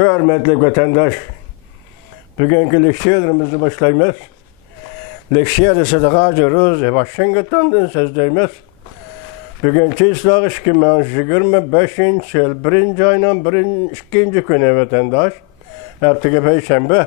Hürmetli vatandaş, bugünkü leksiyonlarımızı başlayımız. Leksiyonu sıdığa görürüz, Washington'dan sözdeyimiz. Bugünkü ıslahı 2025 yıl 1. ayının 2. günü vatandaş. Erteki Perşembe.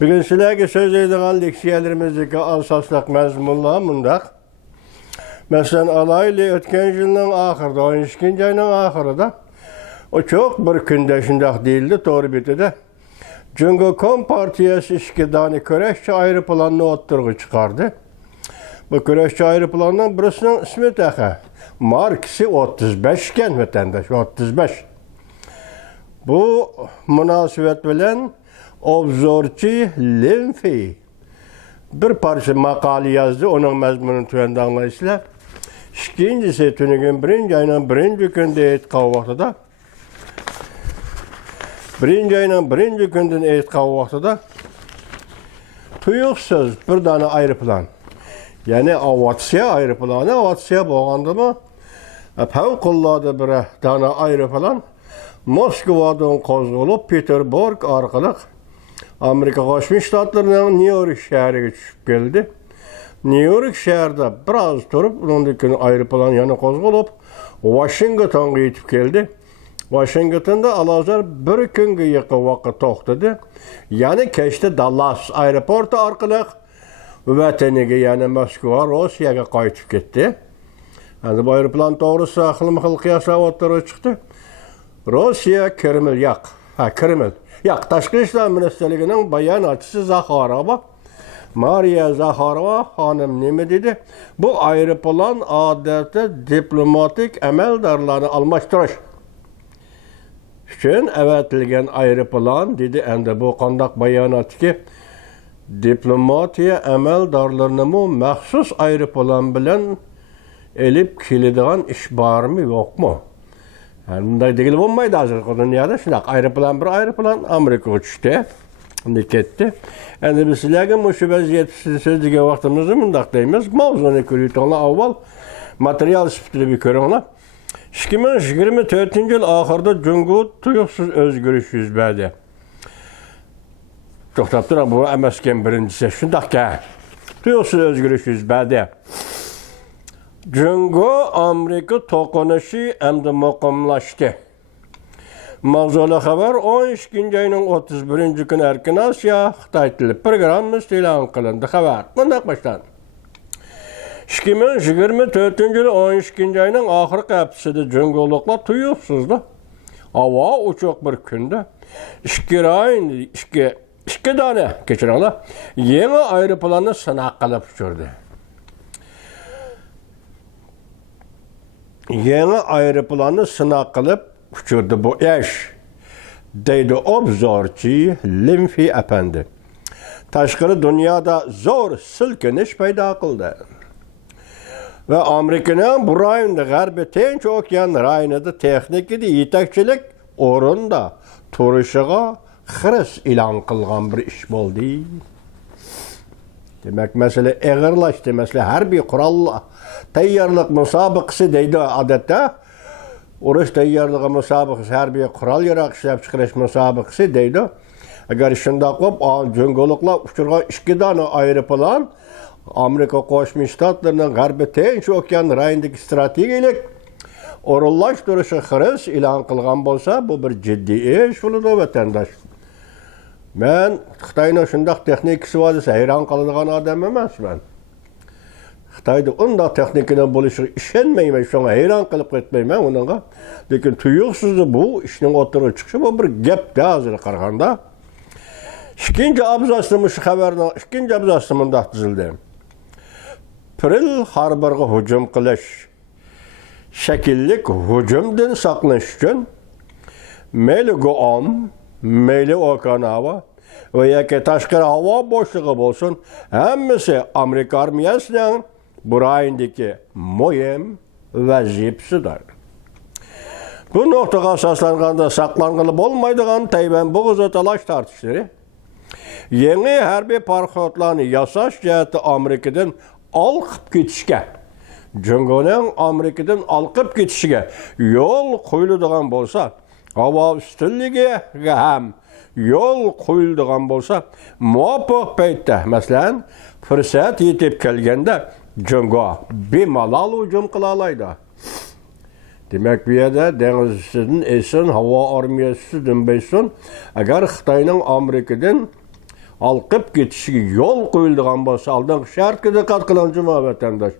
Bugün sizlerge söz edilen leksiyonlarımızdaki asaslıq məzmunlar mundaq. Məsələn, alaylı ötken yılın ahırda, 12. ayının ahırda o çok bir günde şundaq değildi, doğru bitidi. Çünkü Kompartiyası işkidanı köreşçi ayrı planını oturgu çıkardı. Bu köreşçi ayrı planının birisinin ismi təxə. Marksi 35 iken vatandaş, 35. Bu münasebet bilen obzorçu Linfi bir parça makale yazdı, onun məzmununu tüyende anlayışlar. İkincisi tünügün 1. ayının 1. günde etqav vaxtıda. 1. ayının 1. günden etqav vaxtıda tuyuqsuz bir tane ayrı plan. Yani avatsiya ayrı planı, avatsiya boğandı mı? Fevkulladı bir tane ayrı plan. Moskova'dan kozulup Peterburg arkalık Amerika Koşmuş Ştatlarının New York şehri düşüp geldi. New York şehirde biraz durup, ondan ayrı plan yanı kozulup Washington'a yetip geldi. Washington'da alazar bir gün yıkı vakit toxtadı. Yani keçti Dallas aeroportu arkalık vataniga, yani Moskva, Rusiyaga qaytib ketdi. Yani bu aeroplan doğrusu xilma-xil qiyasavotlar çıktı. Rusya Kreml yo'q. Kreml. Yo'q, Tashqi ishlar ministrligining bayonotchisi Zakharova, Mariya Zakharova xonim nima dedi? Bu aeroplan odatda diplomatik amaldorlarni almashtirish uchun avatilgan aeroplan dedi. Endi bu qandaq bayonotki diplomatiya amaldorlarini maxsus aeroplan bilan elib keladigan ish bormi yo'qmi? Yani bunday degili bo'lmaydi hozir dünyada. Shunaqa aeroplan bir aeroplan Amerikaga tushdi. Ketdi. Endi biz sizlarga shu vaziyat so'zlagan vaqtimizda mundaq deymiz. Mavzuni ko'rayotganlar avval material sifatida bir ko'ringlar. 2024 yil oxirida Jungo tuyuqsiz o'zgarish yuz berdi. To'xtab turing, bu emasken birinchisi. Shundaqki, tuyuqsiz o'zgarish yuz berdi. Jungo Amerika to'qinishi endi muqimlashdi. Mavzuli xabar 12. ayının 31. günü Erkin Asya Xitoy tili programmasi e'lon qilindi. Xabar bunday başlandı. 2024 yil 12. ayının oxirgi haftasida Jungoliqlar tuyuqsizdi. Havo uchoq bir kunda ikki dona kechiringlar, yangi aeroplanni sinab qilib uchirdi. Yangi aeroplanni sinab qilib uchirdi bu ish, deydi obzorchi Linfi efendi. Tashqari dunyoda zo'r silkinish paydo qildi. Ve Amerika'nın bu rayonda G'arbiy Tinch okean rayonida texnikada yetakchilik o'rinda turishiga xiris e'lon qilgan bir ish bo'ldi. Demak, masala eg'irlashdi. Masalan, harbiy qurollar tayyorlik musobaqasi deydi odatda. Urush tayyorligi musobaqasi, harbiy qurol-yarog' ishlab chiqarish musobaqasi deydi. Agar shunday qilib, Jungoliqlar uchirgan 2 dona aeroplan Amerika Qo'shma Shtatlarining G'arbiy Tinch okean rayonidagi strategik o'rinlashtirishi xiris e'lon qilgan bo'lsa, bu bir jiddiy ish bo'ladi vatandosh. Men Xitoyning shunday texnikasi bor desa hayron qoladigan odam emasman. Xitoyda unda texnikaning bo'lishiga ishonmayman, shunga hayron qilib ketmayman unga. Lekin tuyuqsiz bu ishning o'tirib chiqishi bu bir gapda hozir qaraganda. Ikkinchi abzasida shu xabarning ikkinchi abzasida mundaq tuzildi. Pearl Harborga hujum qilish, shakillik hujumdan saqlanish uchun mayli Guam, mayli Okinawa va yoki tashqi havo bo'shlig'i bo'lsin, hammasi Amerika armiyasining bu rayondagi muhim vazifasidir. Bu nuqtaga asoslanganda saqlanғаны bo'lmaydigan Tayvan bo'g'izi talash tortishlari, yangi harbiy parxodlarni yasash jihati Amerikadan olqib ketishga, Jungoning Amerikadan olqib ketishiga yo'l qo'yiladigan bo'lsa, havo ustunligiga ham yo'l qo'yiladigan bo'lsa, muvofiq paytda, masalan, fursat yetib kelganda Jungo bemalol hujum qila oladi. Demak, bu yerda dengizchidan esin, havo armiyasidan bilsin, agar Xitoyning Amerikadan olqib ketishiga yo'l qo'yiladigan bo'lsa, oldingi shartga diqqat qiling vatandosh.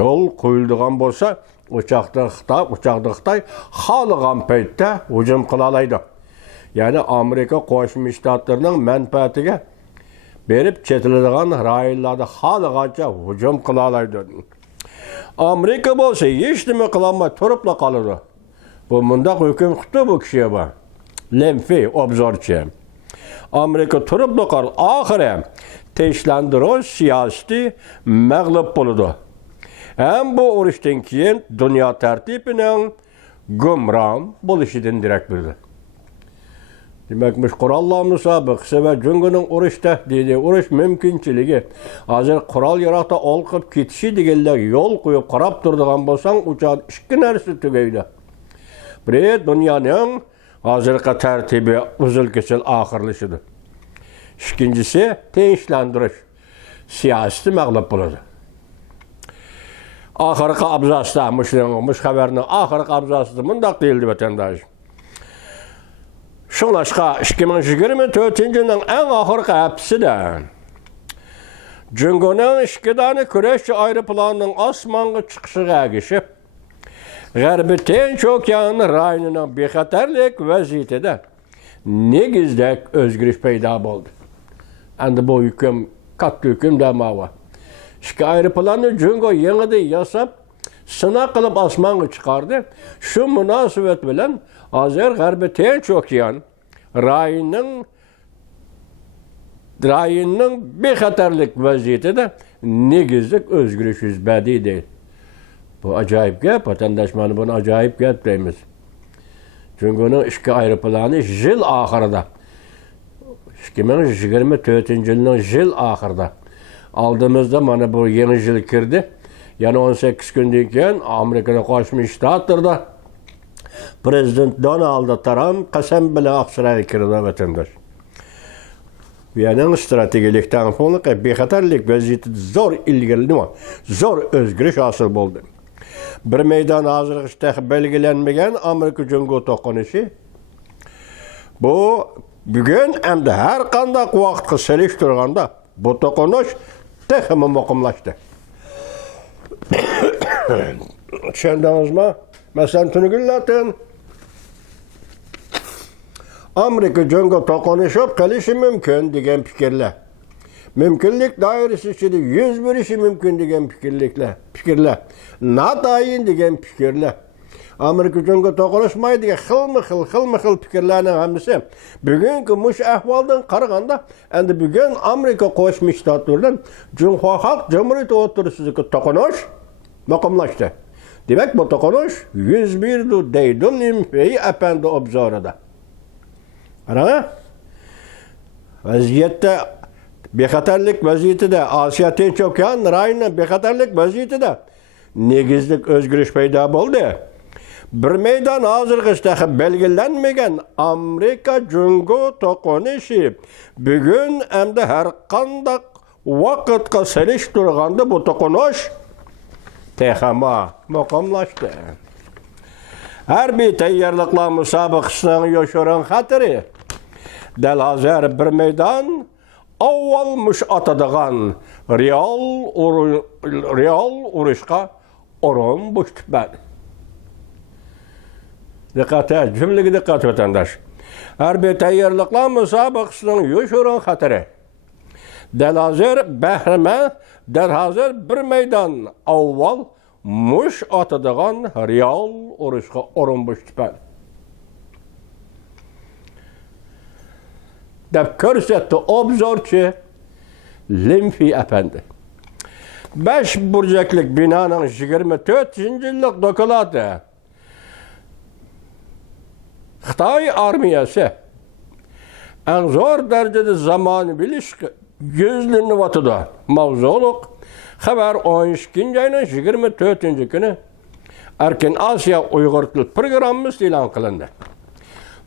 Yo'l qo'yiladigan bo'lsa, uchoqda Xitoy xohlagan paytda hujum qila oladi. Ya'ni Amerika Qo'shma Shtatlarining manfaatiga berib chetiladigan rayonlarda xohlagancha hujum qila oladi. Amerika bo'lsa hech nima qila olmay turibla qoladi. Bu mundaq hukm qildi bu kishiga bor. Lemfi obzorchi. Amerika turibla qol, oxiri tinchlandirish siyosati mag'lub bo'ladi. Ham bu urushdan keyin dunyo tartibining gumron bo'lishidan darak berdi. Demak, qurollar musobaqasi va Jungoning urush tahdidi, urush mumkinchiligi, hozir qurol yaroqda olqib ketishi deganlar yo'l qo'yib qarab turadigan bo'lsang, uchoq ikki narsa tugaydi. Biri dunyoning hozirgi tartibi uzil-kesil oxirlashidir. Ikkinchisi tinchlantirish siyosati mag'lub bo'ladi. Oxirgi abzasda, mush xabarning oxirgi abzasida mundaq deyildi vatandosh. Şunlaşqa 2024-yilning eng oxirgi haftasida Jungoning ikki dona kurashchi aeroplanining osmonga chiqishiga ergishib, G'arbiy Tinch okeani rayonining bexatarlik vaziyatida negizdak o'zgarish paydo bo'ldi. Endi bu hukm katta hukm demawa. Ikki aeroplanni Jungo yangidan yasab, sinov qilib osmonga chiqardi. Shu munosabat bilan hozir G'arbiy Tinch okean rayonining bexatarlik vaziyatida negizlik o'zgarish yuz berdi. Bu ajoyib gap, vatandosh, mana buni ajoyib gap deymiz. Jungoning ikki aeroplani yil oxirida 2024-yilning yil oxirida oldimizda mana bu yangi yil kirdi. Yana 18 kundan keyin Amerika Qo'shma Shtatlarida Prezident Donald Trump qasam bilan Oqsaroyga kirdi vatandosh. Yana strategik tanqonlik bexatarlik vaziyatida zo'r ilgirlama, zo'r o'zgarish hosil bo'ldi. Bir maydon hozirgacha belgilanmagan Amerika Jungo to'qinishi bu bugun hamda har qanday vaqtga selishtirganda bu to'qinish texmi muqimlashdi. Tushundingizmi? Masalan, tunugillatin Amerika Jungo to'qinishib qilishi mumkin degan fikrlar. Mümkünlük dairesi içinde 100 birishi mümkün degan fikrlar. Natayin degan fikrlar. Amerika Jungo to'qinishmaydi degan xilma xil fikrlarning hammasi bugungi mush ahvoldan qaraganda, endi bugun Amerika Qo'shma Shtatlaridan Jungo Xalq Jamhuriyati o'rtasidagi to'qinish muqimlashdi. Demak, bu to'qinish 101 deydi Limfiy apandi obzorida. Ana vaziyatda bexatarlik vaziyatida, Osiyo Tinch okean rayonining bexatarlik vaziyatida negizlik o'zgarish paydo bo'ldi. Bir maydon hozirgacha belgilanmagan Amerika Jungo to'qinishi bugun hamda har qanday vaqtga selishtirganda bu to'qinish texama muqimlashdi. Harbiy tayyorliklar musobaqasining yoshirin xatiri dal hozir bir maydon avval mush atadigan real urushqa o'rin bo'shib berdi. Jumlaga diqqat vatandosh. Harbiy tayyorliklar musobaqasining yoshirin xatiri dal hozir bir maydon avval mush atadigan real urushqa o'rin bo'shib berdi. Deb ko'rsatdi obzorchi Limfiy apandi. 5 burjaklik binoning 24-yillik dokladi. Xitoy armiyasi eng zo'r darajada zamon bilish yuzlanyapti. Mavzuliq xabar 12-oyning 24-kuni Erkin Asya Uyghur Til programımız e'lon qilindi.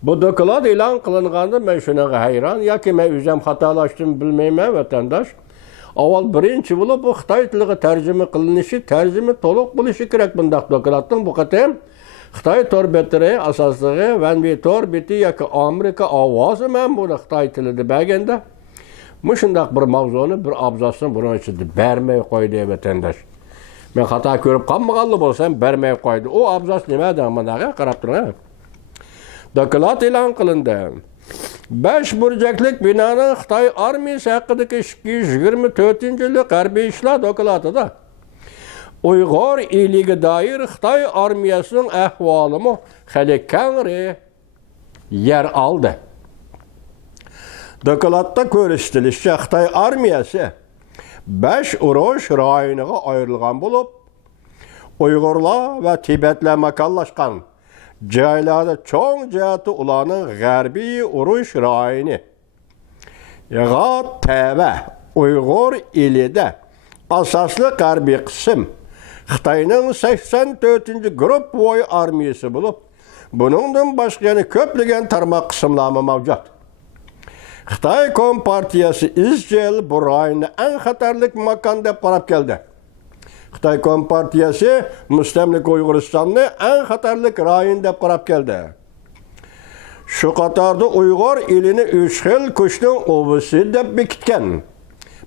Bu doklad e'lon qilinganda men shunaqa hayron, yoki men o'zim xatolashdim bilmayman vatandosh. Avval birinchi bo'lib bu Xitoy tiliga tarjima qilinishi, tarjima to'liq bo'lishi kerak bundaq dokladning bu qatam Xitoy torbetiri asosligi Vanvi torbeti yoki Amerika ovozi men buni Xitoy tilida berganda mushundaq bir mavzuni, bir abzasni buning ichida bermay qo'ydi vatandosh. Men xato ko'rib qolmaganli bo'lsam bermay qo'ydi. U abzas nima degan bunaqa qarab turing. Doklad e'lon qilindi. 5 burjaklik binoning Xitoy armiyasi haqidagi 2024-yillik harbiy ishlar dokladida Uyg'ur eliga doir Xitoy armiyasining ahvolimi hali kengri yer oldi. Dokladda ko'rsatilishicha Xitoy armiyasi 5 urush rayoniga ayrilgan bo'lib, Uyg'urlar va Tibetlar makonlashgan joylarda cho'ng jihati ularning g'arbiy urush rayoni. Yig'at Tava Uyg'ur elida asosli g'arbiy qism Xitoyning 84-guruh voy armiyasi bo'lib, buningdan boshqa yana ko'plagan tarmoq qismlari mavjud. Xitoy Kompartiyasi izchil bu rayonni eng xatarlik makon deb qarab keldi. Xitoy Kompartiyasi mustamlik Uyg'uristonni eng xatarlik rayon deb qarab keldi. Shu qatorda Uyg'ur elini 3 xil kuchning o'bisi deb bekitgan.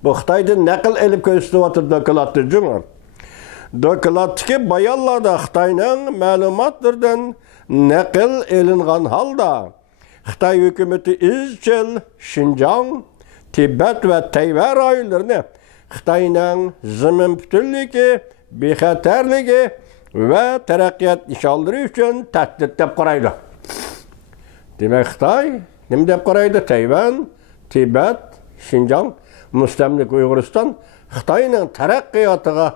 Bu Xitoydan naql elib ko'rsatyapti dokladda jumur. Dokladdagi bayonlarda Xitoyning ma'lumotlardan naql elingan holda Xitoy hukumati izchil Xinjiang, Tibet va Tayvan rayonlarini Xitoyning zamin butunligi, bexatarligi va taraqqiyot nishonlari uchun tahdid deb qaraydi. Demak, Xitoy nima deb qaraydi? Tayvan, Tibet, Xinjiang, mustamlik Uyg'uriston Xitoyning taraqqiyotiga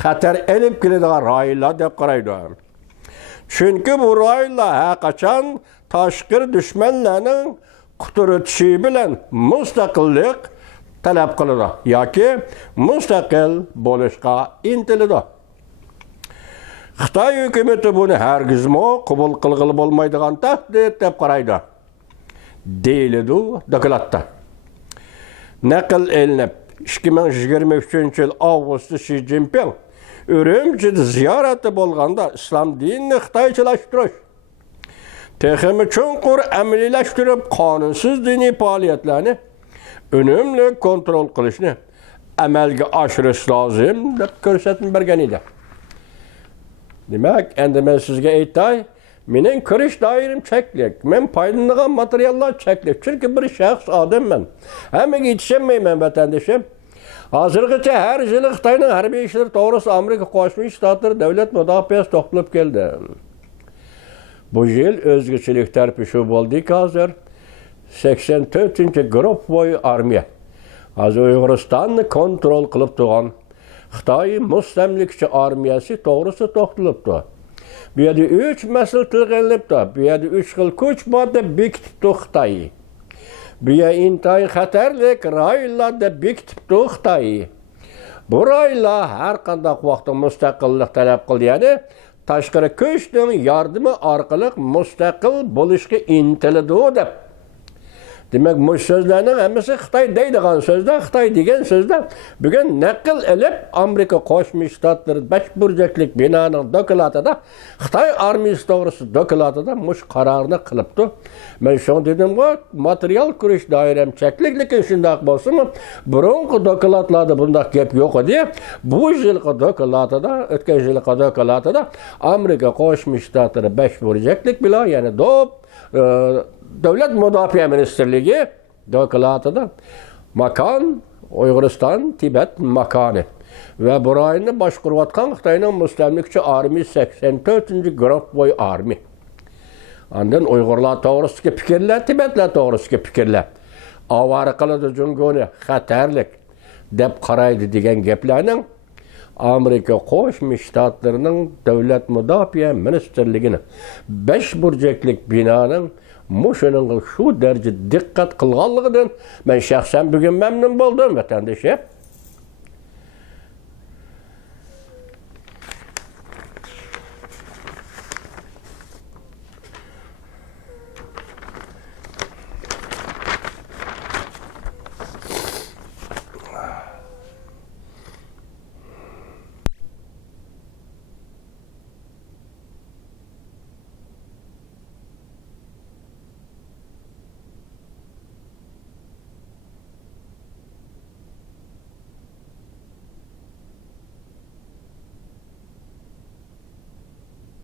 xatar elib keladigan rayonlar deb qaraydi. Chunki bu rayonlar haqaçan tashqi dushmanlarning quturitishi bilan mustaqillik talab qiladi yoki mustaqil bo'lishga intiladi. Xitoy hukumati buni hargizmo qabul qilg'ili bo'lmaydigan tahdid deb qaraydi. Deyiladi dokladda. Naql elinib 2023-yil avgustda Xi Jinping Ürümçide ziyareti bolganda İslam dinini Xitoychilashtirish, texmi chunqur amaliylashtirib qonunsuz diniy faoliyatlarni unumli kontrol qilishni amalga oshirish lozim deb ko'rsatma bergan edi. Demak, endi men sizga aytay, mening ko'rish doiram cheklik, men foydalangan materiallar cheklik. Chunki bir shaxs odamman. Hammaga yetishmayman vatandoshim. Hozirgacha har yili Xitoyning harbiy ishlari to'g'risida Amerika Qo'shma Shtatlar davlat mudofaasi to'plab keldi. Bu yil o'zgachilik tarafı shu bo'ldiki, hozir 84-guruh bo'yi armiya hozir Uyg'uristonni kontrol qilib turgan Xitoy mustamlikchi armiyasi to'g'risida to'xtalibdi. Bu yerda 3 masala tilg'anibdi. Bu yerda 3 xil kuch modda bekitibdi Xitoy. Bu yer intayin xatarlik rayonlarda bekitibdi Xitoy. Bu rayonlar har qanday vaqtda mustaqillik talab qildi, ya'ni tashqari kuchning yordami orqali mustaqil bo'lishga intiladi deb. Demak, bu so'zlarning hammasi Xitoy deydigan so'zlar, Xitoy degan so'zlar bugun naql elib Amerika Qo'shma Shtatlar 5 burjaklik binoning dokladida Xitoy armiyasi to'g'risida dokladida mush qarorni qilibdi. Men shuni dedim-ku, material ko'rish doiram cheklik, lekin shunday bo'lsa-mu, burungi dokladlarda bunday gap yo'q edi. Bu yilgi dokladida, o'tgan yilgi dokladida Amerika Qo'shma Shtatlar 5 burjaklik bino, ya'ni Davlat Mudofaa Ministerligi dokladida makon Uyg'uriston Tibet makoni va bu rayonni boshqarayotgan Xitoyning mustamlikchi armiyasi 84-guruh bo'yi armiya. Ondan Uyg'urlar to'g'risidagi fikrlar, Tibetlar to'g'risidagi fikrlar avara qiladi jungoni xatarlik deb qaraydi degan gaplarning Amerika Qo'shma Shtatlarining Davlat Mudofaa Ministerligining 5 burjaklik binoning mushuning shu darajada diqqat qilganligidan men shaxsan bugun mamnun bo'ldim vatandoshlar.